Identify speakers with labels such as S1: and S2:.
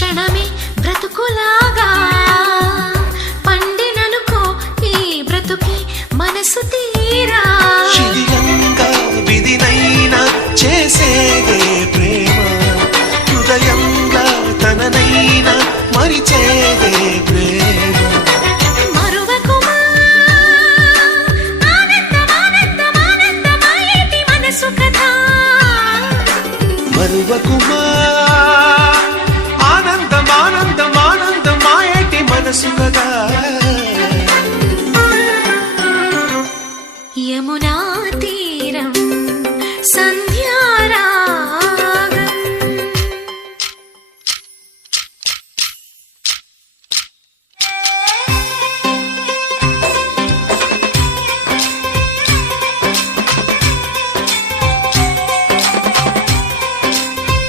S1: క్షణమే బ్రతుకులాగా. పండిననుకో ఈ బ్రతుకి మనసు తీరా.
S2: విధినైనా చేసేదే ప్రేమ. హృదయంగా తననైనా మరిచేదే ప్రేమ. మరువకుమా?
S1: యమునా తీరం సన్